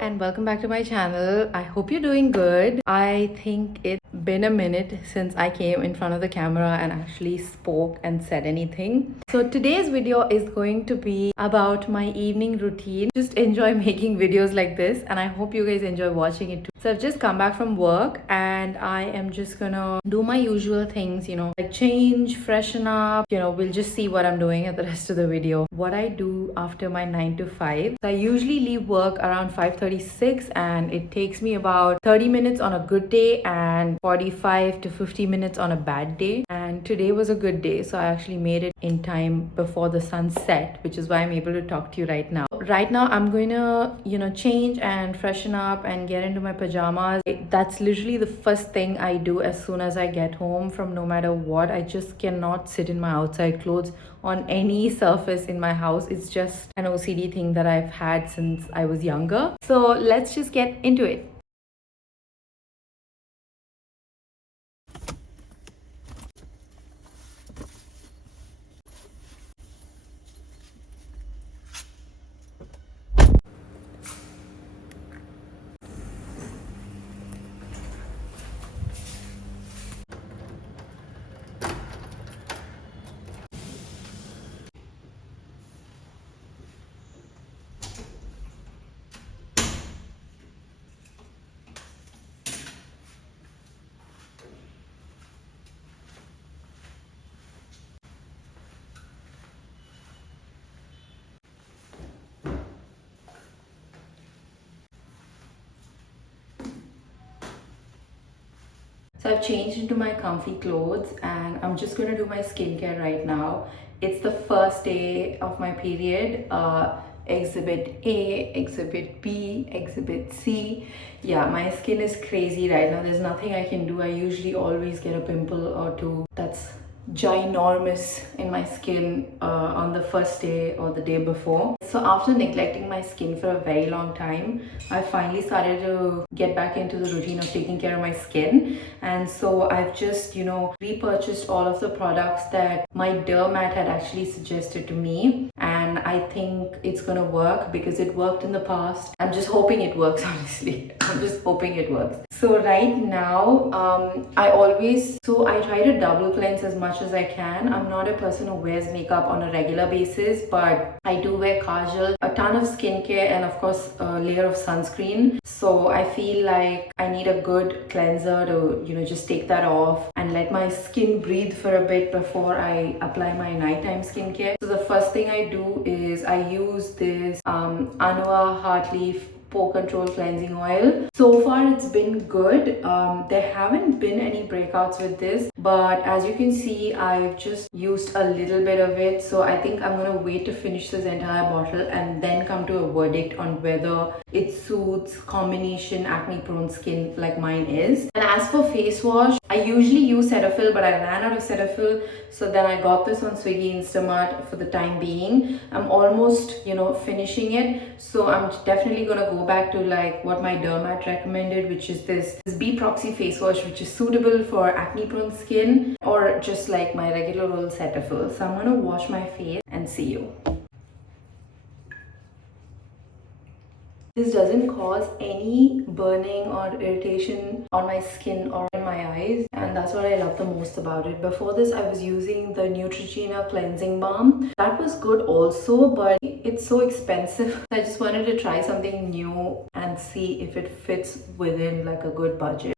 and welcome back to my channel. I hope you're doing good. I think it's been a minute since I came in front of the camera and actually spoke and said anything. So today's video is going to be about my evening routine. Just enjoy making videos like this and I hope you guys enjoy watching it too. So I've just come back from work and I am just gonna do my usual things, like change, freshen up, we'll just see what I'm doing at the rest of the video. What I do after my 9 to 5. So I usually leave work around 5:36 and it takes me about 30 minutes on a good day and 45 to 50 minutes on a bad day. And today was a good day, so I actually made it in time before the sun set, which is why I'm able to talk to you right now. Right now I'm going to, change and freshen up and get into my pajamas. That's literally the first thing I do as soon as I get home from no matter what. I just cannot sit in my outside clothes on any surface in my house. It's just an OCD thing that I've had since I was younger. So let's just get into it. So I've changed into my comfy clothes and I'm just going to do my skincare right now. It's the first day of my period. Exhibit A, Exhibit B, Exhibit C. Yeah, my skin is crazy right now. There's nothing I can do. I usually always get a pimple or two that's ginormous in my skin on the first day or the day before. So after neglecting my skin for a very long time, I finally started to get back into the routine of taking care of my skin. And so I've just, repurchased all of the products that my dermat had actually suggested to me. And I think it's gonna work because it worked in the past. I'm just hoping it works, honestly. I'm just hoping it works. So right now, I try to double cleanse as much as I can. I'm not a person who wears makeup on a regular basis, but I do wear kajal, a ton of skincare, and of course a layer of sunscreen. So I feel like I need a good cleanser to, just take that off and let my skin breathe for a bit before I apply my nighttime skincare. So the first thing I do is I use this Anua Heartleaf pore control cleansing oil. So far it's been good. There haven't been any breakouts with this, but as you can see, I've just used a little bit of it. So I think I'm gonna wait to finish this entire bottle and then come to a verdict on whether it suits combination acne prone skin like mine is. And as for face wash, I usually use Cetaphil, but I ran out of Cetaphil, so then I got this on Swiggy Instamart for the time being. I'm almost finishing it, so I'm definitely gonna go back to like what my dermat recommended, which is this B Proxy face wash, which is suitable for acne prone skin, or just like my regular old Cetaphil. So I'm gonna wash my face and see you. This doesn't cause any burning or irritation on my skin or in my eyes, and that's what I love the most about it. Before this, I was using the Neutrogena cleansing balm. That was good also, but it's so expensive. I just wanted to try something new and see if it fits within like a good budget.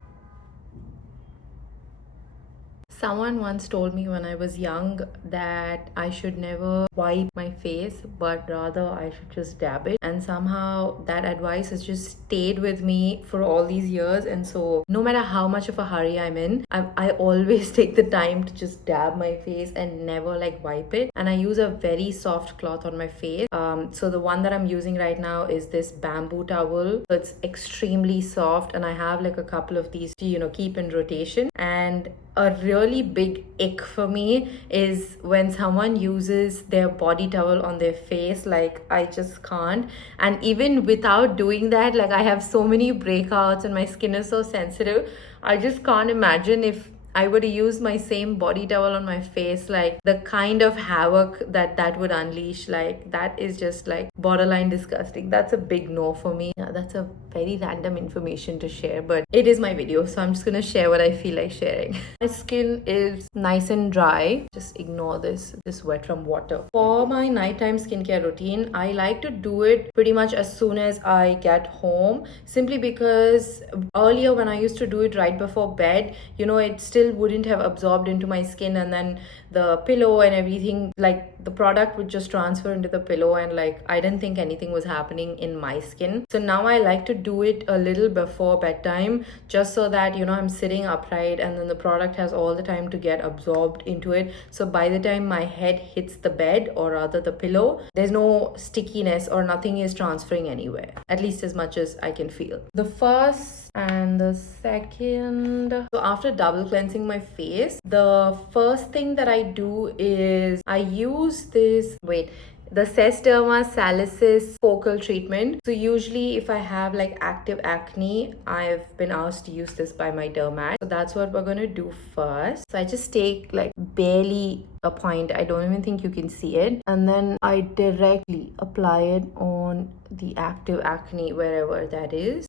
Someone once told me when I was young that I should never wipe my face, but rather I should just dab it. And somehow that advice has just stayed with me for all these years. And so no matter how much of a hurry I'm in, I always take the time to just dab my face and never like wipe it. And I use a very soft cloth on my face. So the one that I'm using right now is this bamboo towel. So it's extremely soft, and I have like a couple of these to, keep in rotation. And a really big ick for me is when someone uses their body towel on their face. Like, I just can't. And even without doing that, like, I have so many breakouts and my skin is so sensitive. I just can't imagine if I were to use my same body towel on my face, like the kind of havoc that would unleash, like that is just like borderline disgusting. That's a big no for me. Yeah, that's a very random information to share, but it is my video, so I'm just gonna share what I feel like sharing. My skin is nice and dry. Just ignore this wet from water. For my nighttime skincare routine, I like to do it pretty much as soon as I get home, simply because earlier when I used to do it right before bed, you know, it still wouldn't have absorbed into my skin, and then the pillow and everything, like the product would just transfer into the pillow, and like I didn't think anything was happening in my skin. So now I like to do it a little before bedtime, just so that, you know, I'm sitting upright and then the product has all the time to get absorbed into it. So by the time my head hits the bed, or rather the pillow, there's no stickiness or nothing is transferring anywhere, at least as much as I can feel. The first and the second, so after double cleansing my face, the first thing that I do is I use this, the Sesderma Salicylic focal treatment. So usually if I have like active acne, I've been asked to use this by my dermat. So that's what we're gonna do first. So I just take like barely a point, I don't even think you can see it, and then I directly apply it on the active acne, wherever that is.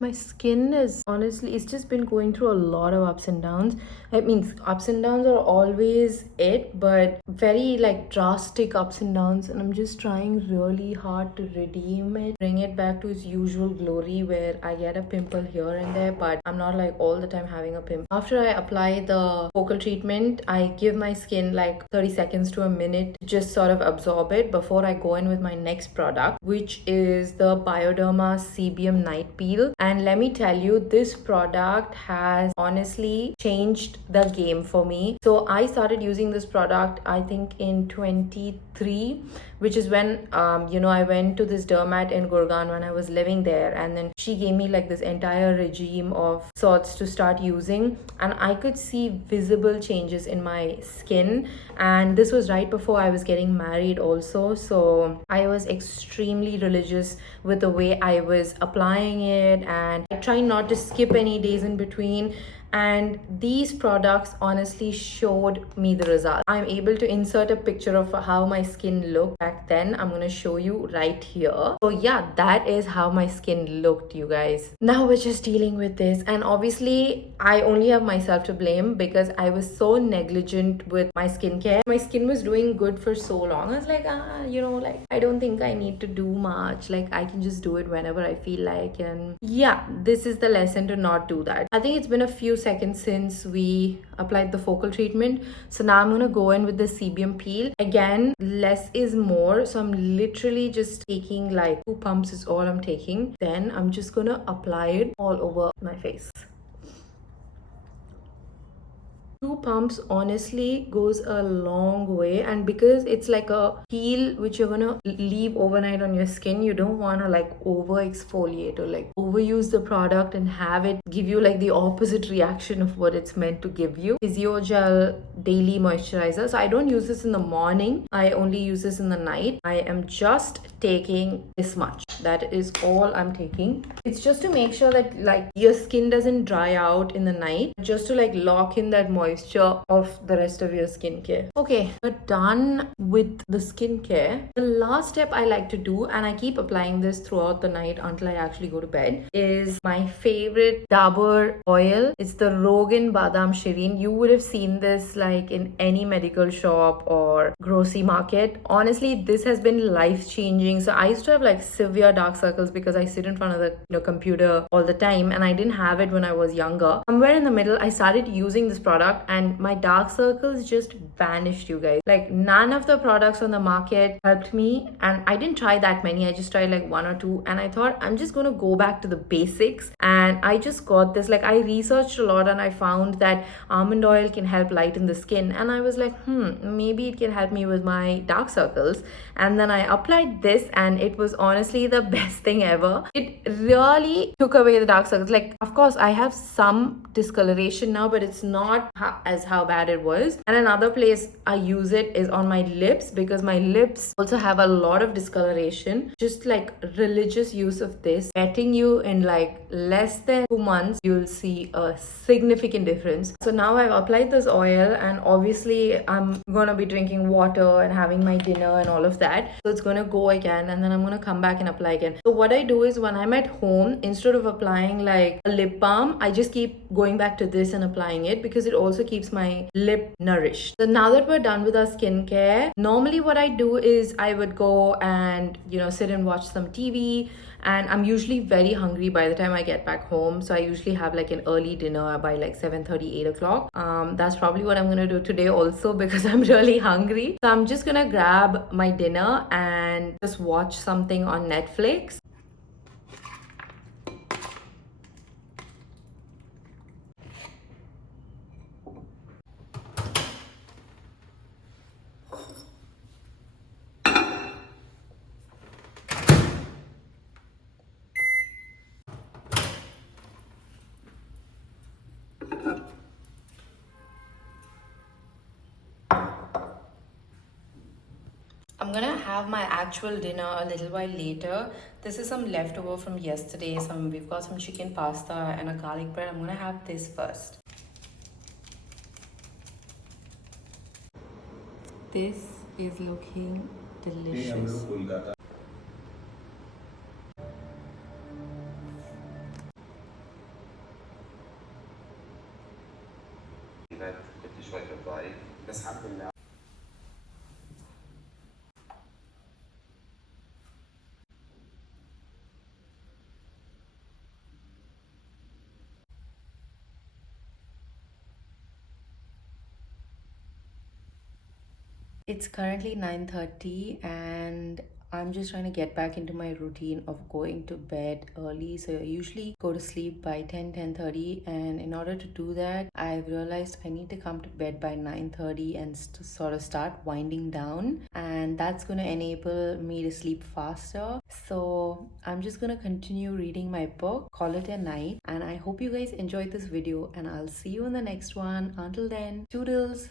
My skin is honestly, it's just been going through a lot of ups and downs. I mean, ups and downs are always it, but very like drastic ups and downs, and I'm just trying really hard to redeem it, bring it back to its usual glory, where I get a pimple here and there, but I'm not like all the time having a pimple. After I apply the focal treatment, I give my skin like 30 seconds to a minute to just sort of absorb it before I go in with my next product, which is the Bioderma CBM Night Peel. And let me tell you, this product has honestly changed the game for me. So I started using this product, I think in 23, which is when you know, I went to this dermat in Gurgaon when I was living there, and then she gave me like this entire regime of sorts to start using, and I could see visible changes in my skin. And this was right before I was getting married also, so I was extremely religious with the way I was applying it, and I try not to skip any days in between. And these products honestly showed me the result. I'm able to insert a picture of how my skin looked back then. I'm gonna show you right here. So yeah, that is how my skin looked, you guys. Now we're just dealing with this, and obviously I only have myself to blame because I was so negligent with my skincare. My skin was doing good for so long. I was like, you know, like I don't think I need to do much, like I can just do it whenever I feel like. And yeah, this is the lesson, to not do that. I think it's been a few seconds since we applied the focal treatment, so now I'm gonna go in with the CBM peel. Again, less is more, so I'm literally just taking like 2 pumps is all I'm taking. Then I'm just gonna apply it all over my face. 2 pumps honestly goes a long way, and because it's like a peel which you're gonna leave overnight on your skin, you don't want to like over exfoliate or like overuse the product and have it give you like the opposite reaction of what it's meant to give you. Physiogel daily moisturizer, so I don't use this in the morning, I only use this in the night. I am just taking this much, that is all I'm taking. It's just to make sure that like your skin doesn't dry out in the night, just to like lock in that moisture of the rest of your skincare. Okay, we're done with the skincare. The last step I like to do, and I keep applying this throughout the night until I actually go to bed, is my favorite Dabur oil. It's the Rogan Badam Shireen. You would have seen this like in any medical shop or grocery market. Honestly, this has been life-changing. So I used to have like severe dark circles because I sit in front of the computer all the time, and I didn't have it when I was younger. Somewhere in the middle, I started using this product and my dark circles just vanished, you guys. Like none of the products on the market helped me, and I didn't try that many. I just tried like 1 or 2, and I thought I'm just gonna go back to the basics, and I just got this. Like I researched a lot and I found that almond oil can help lighten the skin, and I was like, maybe it can help me with my dark circles. And then I applied this, and it was honestly the best thing ever. It really took away the dark circles. Like of course I have some discoloration now, but it's not as how bad it was. And another place I use it is on my lips, because my lips also have a lot of discoloration. Just like religious use of this, getting you in like less less than 2 months, you'll see a significant difference. So now I've applied this oil, and obviously I'm gonna be drinking water and having my dinner and all of that. So it's gonna go again, and then I'm gonna come back and apply again. So what I do is when I'm at home, instead of applying like a lip balm, I just keep going back to this and applying it because it also keeps my lip nourished. So now that we're done with our skincare, normally what I do is I would go and sit and watch some TV, and I'm usually very hungry by the time I get back home. So I usually have like an early dinner by like 7:30, 8 o'clock. That's probably what I'm gonna do today also because I'm really hungry. So I'm just gonna grab my dinner and just watch something on Netflix. I'm gonna have my actual dinner a little while later. This is some leftover from yesterday. We've got some chicken pasta and a garlic bread. I'm gonna have this first. This is looking delicious. It's currently 9:30 and I'm just trying to get back into my routine of going to bed early. So I usually go to sleep by 10:30, and in order to do that, I've realized I need to come to bed by 9:30 and sort of start winding down, and that's going to enable me to sleep faster. So I'm just going to continue reading my book, call it a night, and I hope you guys enjoyed this video, and I'll see you in the next one. Until then, toodles!